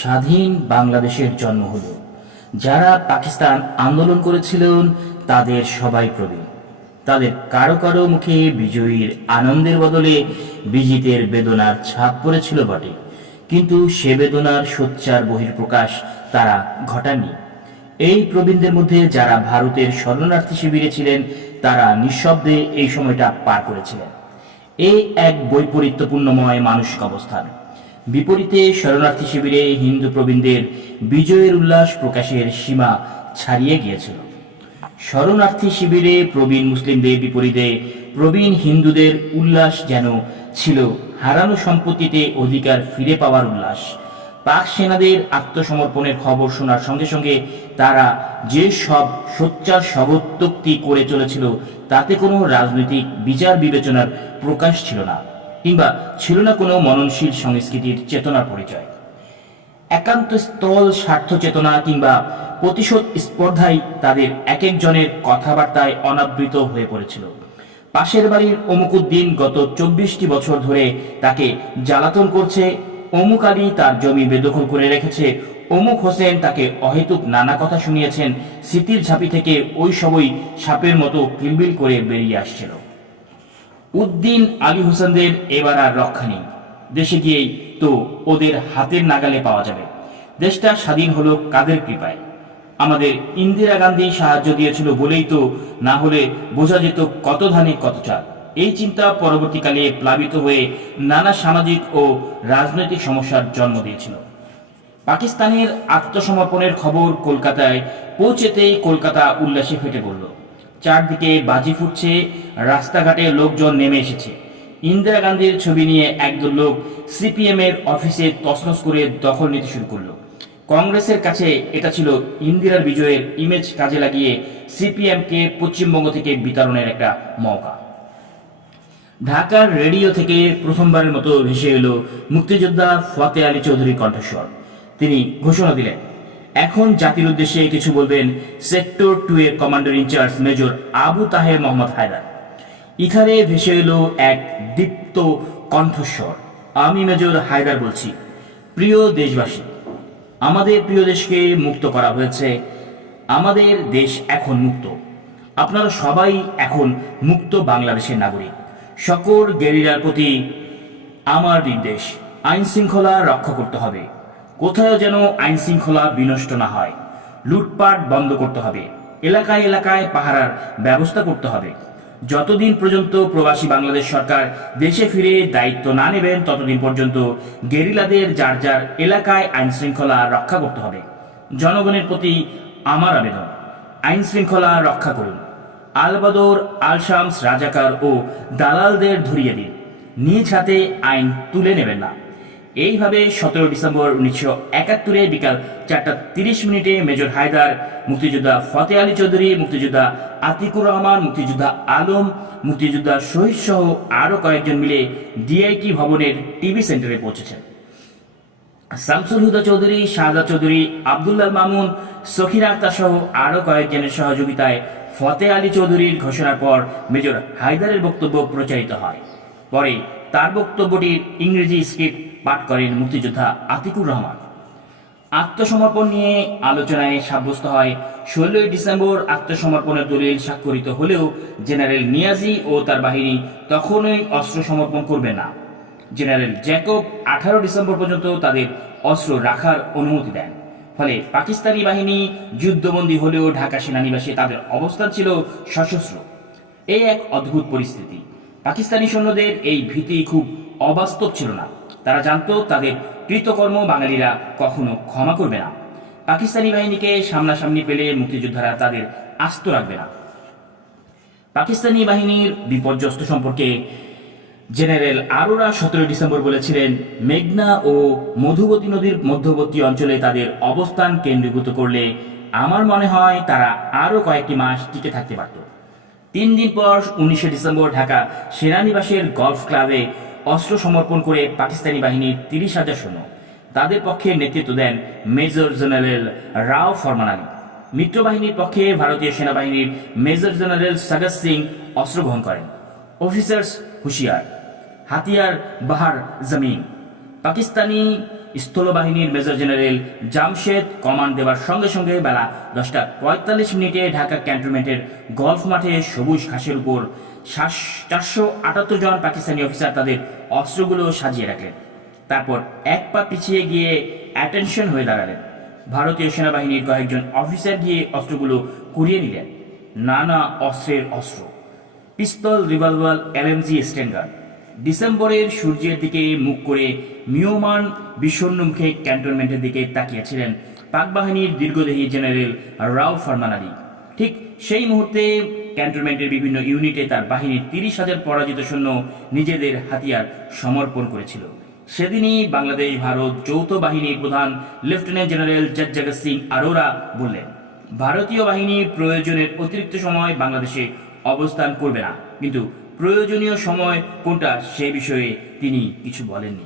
স্বাধীন বাংলাদেশের জন্ম হল। যারা পাকিস্তান আন্দোলন করেছিলেন, তাদের সবাই প্রবীণ। তাদের কারও কারও মুখে বিজয়ীর আনন্দের বদলে বিজিতের বেদনার ছাপ পড়েছিল বটে। কিন্তু সে বেদনার সোচ্চার বহির্প্রকাশ তারা ঘটাননি। এই প্রবীণদের মধ্যে যারা ভারতের শরণার্থী শিবিরে ছিলেন, তারা নিঃশব্দে এই সময়টা পার করেছিলেন। এই এক বৈপরীত্যপূর্ণময় মানসিক অবস্থান। বিপরীতে শরণার্থী শিবিরে হিন্দু প্রবীণদের বিজয়ের উল্লাস প্রকাশের সীমা ছাড়িয়ে গিয়েছিল। শরণার্থী শিবিরে প্রবীণ মুসলিমদের বিপরীতে প্রবীণ হিন্দুদের উল্লাস যেন ছিল হারানো সম্পত্তিতে অধিকার ফিরে পাওয়ার উল্লাস। পাক সেনাদের আত্মসমর্পণের খবর শোনার সঙ্গে সঙ্গে তারা যে সব সোচ্চার স্বগতোক্তি করে চলেছিল, তাতে কোনো রাজনৈতিক বিচার বিবেচনার প্রকাশ ছিল না। কিংবা ছিল না কোনো মননশীল সংস্কৃতির চেতনার পরিচয়। একান্ত স্থল স্বার্থ চেতনা কিংবা প্রতিশোধ স্পর্ধাই তাদের এক একজনের কথাবার্তায় অনাবৃত হয়ে পড়েছিল। পাশের বাড়ির অমুকুদ্দিন গত চব্বিশটি বছর ধরে তাকে জ্বালাতন করছে, অমুক আলী তার জমি বেদখল করে রেখেছে, অমুক হোসেন তাকে অহেতুক নানা কথা শুনিয়েছেন, স্মৃতির ঝাঁপি থেকে ওই সবই সাপের মতো কিলবিল করে বেরিয়ে আসছিল। উদ্দিন আলী হোসেনদের এবার আর রক্ষা নেই। দেশে গিয়েই তো ওদের হাতের নাগালে পাওয়া যাবে। দেশটা স্বাধীন হলো কাদের কৃপায়? আমাদের ইন্দিরা গান্ধী সাহায্য দিয়েছিল বলেই তো না হলে বোঝা যেত কত ধানে কত চাল। এই চিন্তা পরবর্তীকালে প্লাবিত হয়ে নানা সামাজিক ও রাজনৈতিক সমস্যার জন্ম দিয়েছিল। পাকিস্তানের আত্মসমর্পণের খবর কলকাতায় পৌঁছেতেই কলকাতা উল্লাসে ফেটে পড়ল। চারদিকে বাজি ফুটছে, রাস্তাঘাটে লোকজন নেমে এসেছে। ইন্দিরা গান্ধীর ছবি নিয়ে একদল লোক সিপিএম এর অফিসে তসনস করে দখল নিতে শুরু করল। কংগ্রেসের কাছে এটা ছিল ইন্দিরার বিজয়ের ইমেজ কাজে লাগিয়ে সিপিএম কে পশ্চিমবঙ্গ থেকে বিতরণের একটা মৌকা ঢাকার রেডিও থেকে প্রথমবারের মতো ভেসে এলো মুক্তিযোদ্ধা ফতে আলী চৌধুরীর কণ্ঠস্বর। তিনি ঘোষণা দিলেন এখন জাতির উদ্দেশ্যে কিছু বলবেন সেক্টর টু এর commander in charge major Abu Taher Mohammad Haider. ইথারে ভেসে এলো এক দীপ্ত কণ্ঠস্বর। আমি মেজর হায়দার বলছি, প্রিয় দেশবাসী, আমাদের প্রিয় দেশকে মুক্ত করা হয়েছে। আমাদের দেশ এখন মুক্ত। আপনারা সবাই এখন মুক্ত বাংলাদেশের নাগরিক। সকল গেরিলার প্রতি আমার নির্দেশ আইন শৃঙ্খলা রক্ষা করতে হবে। কোথাও যেন আইন শৃঙ্খলা বিনষ্ট না হয়। লুটপাট বন্ধ করতে হবে। এলাকায় এলাকায় পাহারার ব্যবস্থা করতে হবে। যতদিন পর্যন্ত প্রবাসী বাংলাদেশ সরকার দেশে ফিরে দায়িত্ব না নেবেন, ততদিন পর্যন্ত গেরিলাদের যার যার এলাকায় আইন শৃঙ্খলা রক্ষা করতে হবে। জনগণের প্রতি আমার আবেদন আইন শৃঙ্খলা রক্ষা করুন। আলবাদর, আলশামস, রাজাকার ও দালালদের ধরিয়ে দিন। নিজ হাতে আইন তুলে নেবেন না। এইভাবে সতেরো ডিসেম্বর উনিশশো একাত্তরে বিকাল চারটা তিরিশ মিনিটে মেজর হায়দার, মুক্তিযোদ্ধা ফতে আলী চৌধুরী, মুক্তিযোদ্ধা আতিকুর রহমান, মুক্তিযোদ্ধা আলম, মুক্তিযোদ্ধা শহীদ সহ আরও কয়েকজন মিলে ডিআইটি ভবনের টিভি সেন্টারে পৌঁছেছেন। শামসুল হুদা চৌধুরী শাহদা চৌধুরী, আবদুল্লাহ মামুন সখিনা আক্তার সহ আরও কয়েকজনের সহযোগিতায় ফতে আলী চৌধুরীর ঘোষণার পর মেজর হায়দারের বক্তব্য প্রচারিত হয়। পরে তার বক্তব্যটির ইংরেজি স্ক্রিপ্ট পাঠ করেন মুক্তিযোদ্ধা আতিকুর রহমান। আত্মসমর্পণ নিয়ে আলোচনায় সাব্যস্ত হয়, ষোলোই ডিসেম্বর আত্মসমর্পণের দলিল স্বাক্ষরিত হলেও জেনারেল নিয়াজি ও তার বাহিনী তখনই অস্ত্র সমর্পণ করবে না। জেনারেল জ্যাকব আঠারো ডিসেম্বর পর্যন্ত তাদের অস্ত্র রাখার অনুমতি দেন। ফলে পাকিস্তানি বাহিনী যুদ্ধবন্দী হলেও ঢাকা সেনানিবাসে তাদের অবস্থান ছিল সশস্ত্র। এই এক অদ্ভুত পরিস্থিতি। পাকিস্তানি সৈন্যদের এই ভীতি খুব অবাস্তব ছিল না। তারা জানতো তাদের কৃতকর্ম বাঙালিরা কখনো ক্ষমা করবে না। পাকিস্তানি বাহিনীকে সামনাসামনি পেলে মুক্তিযোদ্ধারা তাদের আস্ত রাখবে না। পাকিস্তানি বাহিনীর বিপর্যস্ত সম্পর্কে জেনারেল আরোরা সতেরো ডিসেম্বর বলেছিলেন, মেঘনা ও মধুবতী নদীর মধ্যবর্তী অঞ্চলে তাদের অবস্থান কেন্দ্রীভূত করলে আমার মনে হয় তারা আরও কয়েকটি মাস টিকে থাকতে পারত। তিন দিন পর উনিশে ডিসেম্বর ঢাকা সেনানিবাসের গলফ ক্লাবে অস্ত্র সমর্পণ করে পাকিস্তানি বাহিনীর তিরিশ হাজার সৈন্য। তাদের পক্ষে নেতৃত্ব দেন মেজর জেনারেল রাও ফরমান আলী। মিত্রবাহিনীর পক্ষে ভারতীয় সেনাবাহিনীর মেজর জেনারেল সাগত সিং অস্ত্র গ্রহণ করেন। অফিসার্স হুঁশিয়ার, হাতিয়ার বাহার জমিন। পাকিস্তানি স্থলবাহিনীর মেজর জেনারেল জামশেদ কমান্ড দেওয়ার সঙ্গে সঙ্গে বেলা দশটা পঁয়তাল্লিশ মিনিটে ঢাকা ক্যান্টনমেন্টের গলফ মাঠে সবুজ ঘাসের উপর চারশো আটাত্তর জন পাকিস্তানি অফিসার তাদের অস্ত্রগুলো সাজিয়ে রাখলেন। তারপর এক পা পিছিয়ে গিয়ে অ্যাটেনশন হয়ে দাঁড়ালেন। ভারতীয় সেনাবাহিনীর কয়েকজন অফিসার গিয়ে অস্ত্রগুলো কুড়িয়ে নিলেন। নানা অস্ত্রের অস্ত্র। পিস্তল, রিভলভার, এলএমজি স্ট্যান্ডার্ড ডিসেম্বরের সূর্যের দিকে মুখ করে মিয়মান বিষণ্ণ মুখে ক্যান্টনমেন্টের দিকে তাকিয়েছিলেন পাক বাহিনীর দীর্ঘদেহী জেনারেল রাও ফরমান আলী। ঠিক সেই মুহূর্তে ক্যান্টনমেন্টের বিভিন্ন ইউনিটে তার বাহিনীর তিরিশ হাজার পরাজিত সৈন্য নিজেদের হাতিয়ার সমর্পণ করেছিল। সেদিনই বাংলাদেশ, ভারত যৌথ বাহিনীর প্রধান লেফটেন্যান্ট জেনারেল জগৎ সিং আরোরা বললেন, ভারতীয় বাহিনী প্রয়োজনের অতিরিক্ত সময় বাংলাদেশে অবস্থান করবে না। কিন্তু প্রয়োজনীয় সময় কোনটা সে বিষয়ে তিনি কিছু বলেননি।